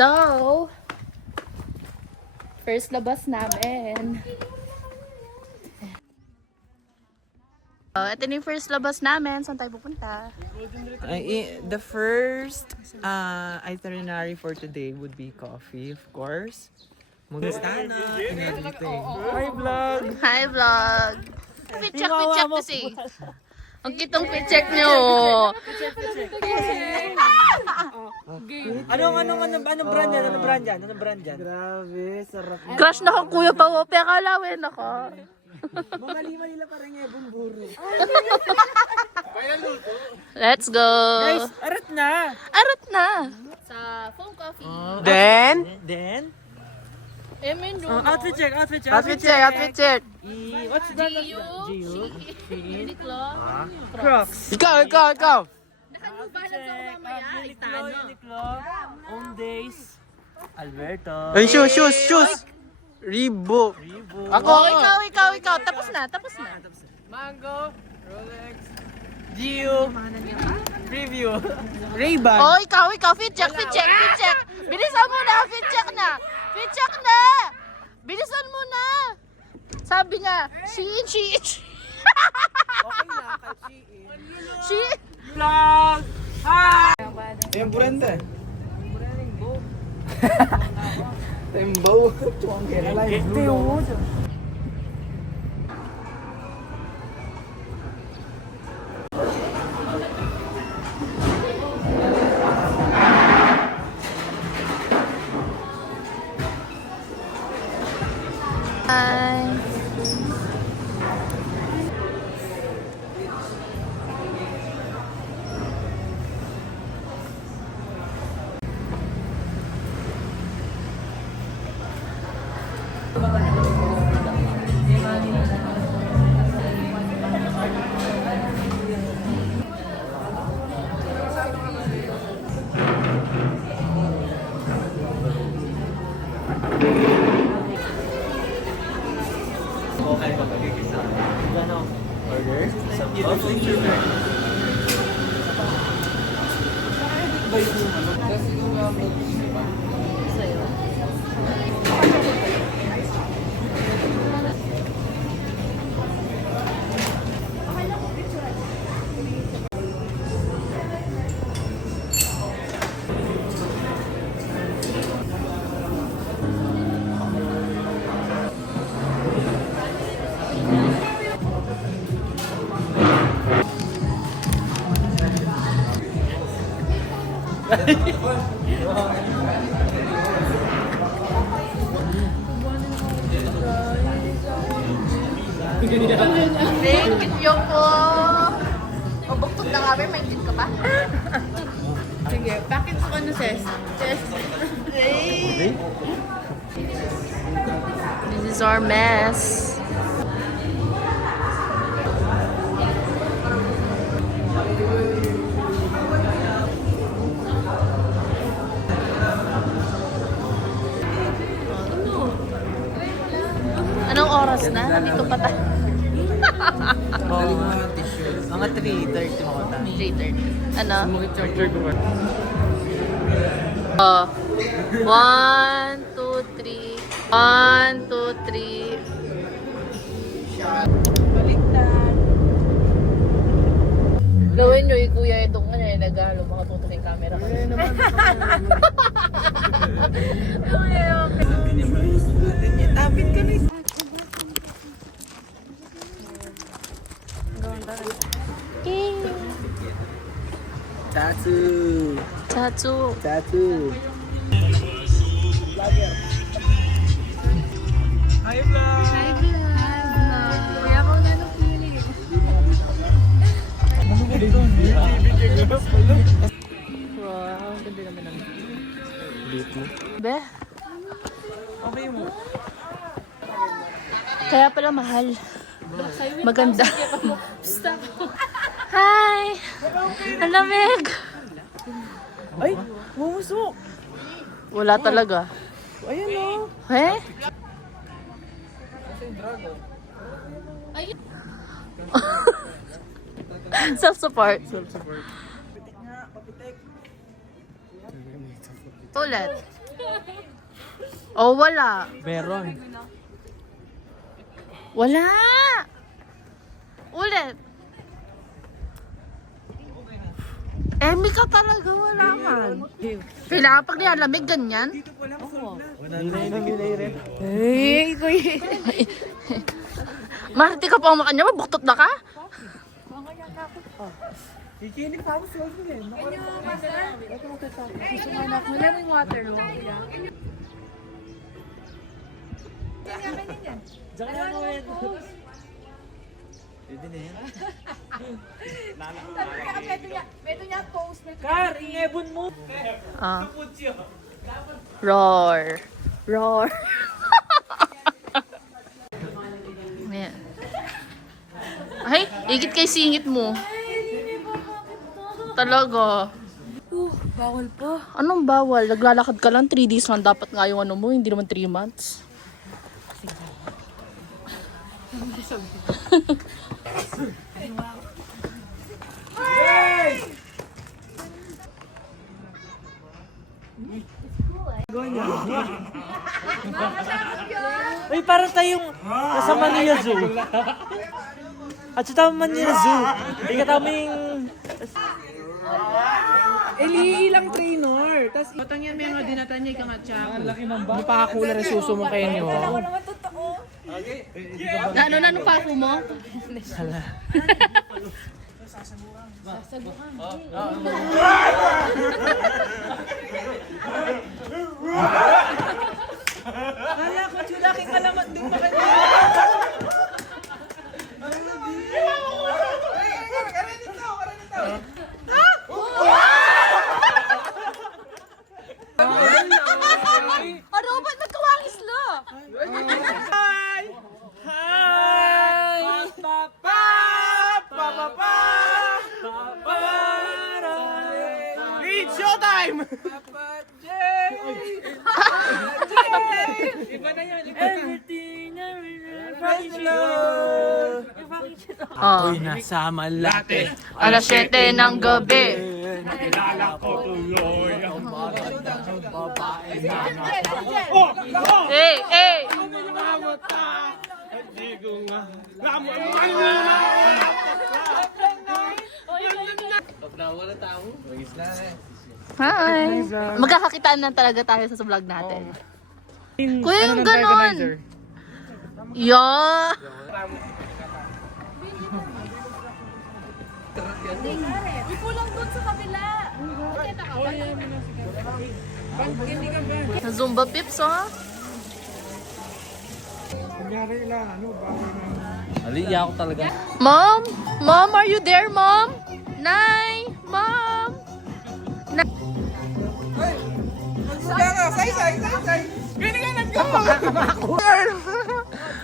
So, first labas namin. Ito na yung first labas namin. Saan tayo pupunta? The first itinerary for today would be coffee, of course. Magstana. Hi, vlog! Hi, vlog! Pichak kasi. Ang kitong pichak nyo. Anong brand yan? Anong brand yan? Grabe, sarap. Crush na ko, Kuya Pao. Pero kalawin ako. Mamali-mali lang parang ebong buro. Let's go. Guys, arat na. Arat na. Sa phone coffee. Then? Outfit check. Outfit check. What's that? Gio. Uniqlo. Crocs. Ikaw! Nakanubalan sa mamaya. Uniqlo. Owndays. Alberto. Ay, shoes! Reebok. Ako. Ikaw. Tapos na. Mango. Rolex. Gio. Preview. Ray-Ban. Oh, ikaw. Fit check. Bilisan mo na. Fit check na. Bilisan mo na. Sabi nga, Shein. Okay lang, kahit Shein. Vlog! Hi! Ayan, Brenda. Tembo. Thank you po. Mabugtog na kami, may gin ka pa? Sige, bakit ako na sis? This is our mess. Anong oras na? Nandito pa tayo. Mga 3:30 mo ta. 3:30. Ano? Picture ko ba? 1, 2, 3. 1, 2, 3. Baliktad. Gawin nyo, Kuya Edong ka na nagalo, makatutok yung camera ka. Tapit ka na. Tattoo. Hi, vlog. Kuya ko na napili. Wow, ganda naman ng Be, Okay mo. kaya pala mahal. Maganda. Hi! Ang lamig! Ay, bumusok. Wala talaga. Ayun o. Eh? Self-support. Papitik nga, papitik. Ulit. Oh, wala. Meron. Wala! Ulit. Emi ka talaga, wala man. Kailangan pag nilalamig, ganyan. Hey, kuya. Marti ka pa umakan niya, mabuktot na ka? Kikinig pa ako sa oven eh. Lemon water, no? Diyan ka na yan. Pwede na yan. Kar, ingebon mo. Ah. Roar. Roar. Ayan. Ay, igit kay singit mo. Talaga. Bawal pa. Anong bawal? Naglalakad ka lang 3 days man. Dapat nga yung ano mo, hindi naman 3 months. Uy, parang tayong nasa Manila Zoo. At sa tama Manila Zoo. Ikatama yung... Ilang trainer. Tapos batang yan may nga dinatanya ka nga tsako. Ano pa kakula na suso mo kayo nyo? Ano pa ako mo? Kala ko, chulaking kalamat din pa kanina. Ano ba't magkawangis lo? Hi! It's showtime! Everything Oh. nasa malate. Alas 7 ng gabi. Hey, hey! Hi! Magkakakitaan na talaga tayo sa vlog natin. Kuya, yung ganon! Yeah! Uy, kulang dun sa kabila. Sa Zumba Pips, oh. Aliya ako talaga. Mom? Mom, are you there, Mom? Nay? Mom?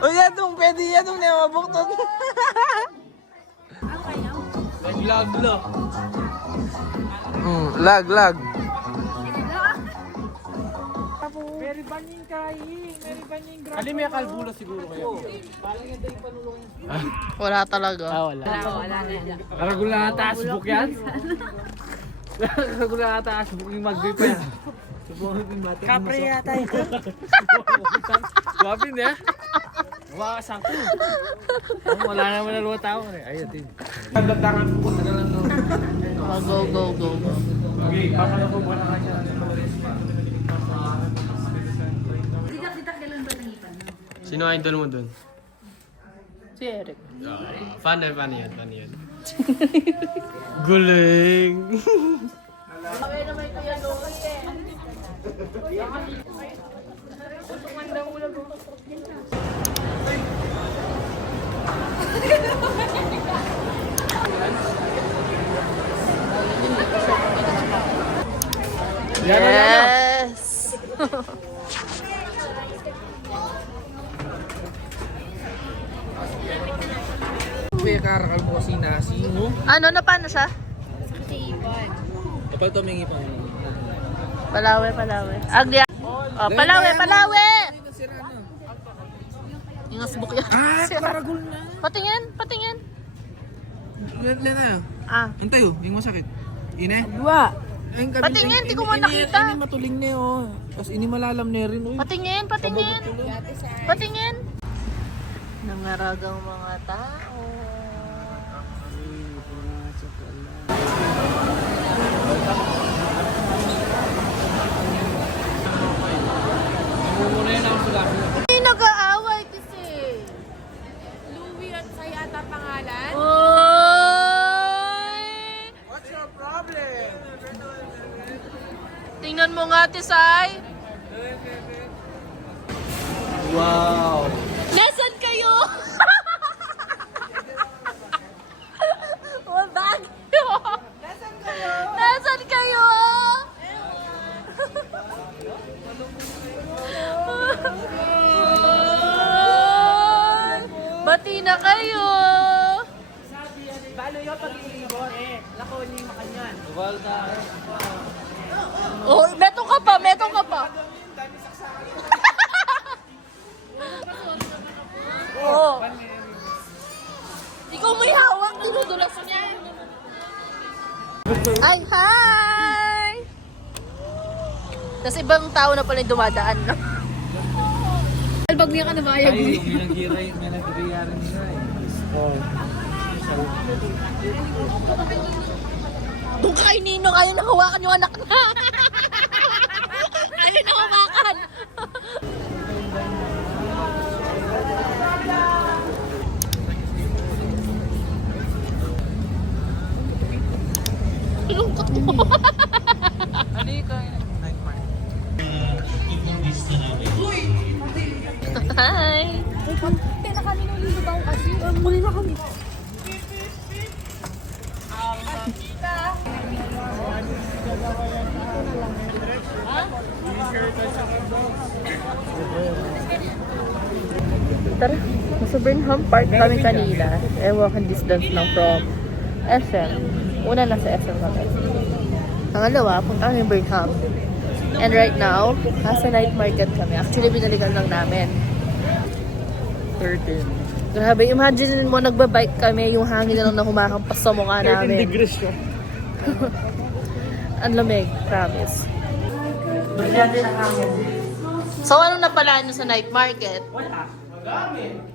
Uy, yadong pwede yadong na mabuktot. Lag, lag. Lag. Mary Baning kain. Mary Baning grabe. Ali may kalbula siguro kayo. Wala talaga. Wala. Karagula na taas book yan? Karagula na taas book yung mag-grip pa yan. Kapre yata yun. Guwapin niya. Wakasang ko. Wala naman na luwa tao. Ayun din. Pagdatangan po na lang. Oh, go. Okay, papala ko muna kanya. Sino idol mo dun? Si Eric. Fan yan. Guling! Yes! May karakal mo kasi nasi mo. Ano na paano siya? Kapag ito may ngipang. Palawe. Agli. Oh, palawe! Yung asbuk yan. Karagul na. Patingin. Yan na. Ah. Antay yung masakit. Ine? Dua. Patingin, di ko man nakita. Ini matuling na oh. Tapos ini malalam na rin. Uy. Patingin, patingin. Patingin. Nangaragang mga tao. Mumuna yan ang sila. Hindi nag-aaway kasi. Louie at sa yata pangalan. Oy! What's your problem? Tingnan mo nga, Tisay. Wow. Nasaan kayo? Oh, Baguio! Nasaan kayo? Nasaan kayo? Bati na kayo! Oh, metong ka pa, metong ka pa. Oo. Ikaw may hawak, dinudulas niya. Ay, hi! Tapos ibang tao na pala yung dumadaan, no? Albag niya ka na bayag. Ay, may nag-rearan nila eh. Oh. Doon kay Nino, kayo na hawakan yung anak na. Kayo na hawakan. Lungkot mo. Hi! Teka kami nung lilo daw kasi. Muli na kami. Tara, nasa Burnham Park kami kanina. Walking distance lang from SM. Una nasa SM kami. Pangalawa, punta kami Burnham. And right now, nasa night market kami. Actually, binalikan lang namin. 13. Grabe, imagine mo nagbabike kami, yung hangin na lang na humahampas sa mukha 13 namin. degrees siya. Ang lamig, promise. So, ano na pala nyo sa night market? Wala. Magamit.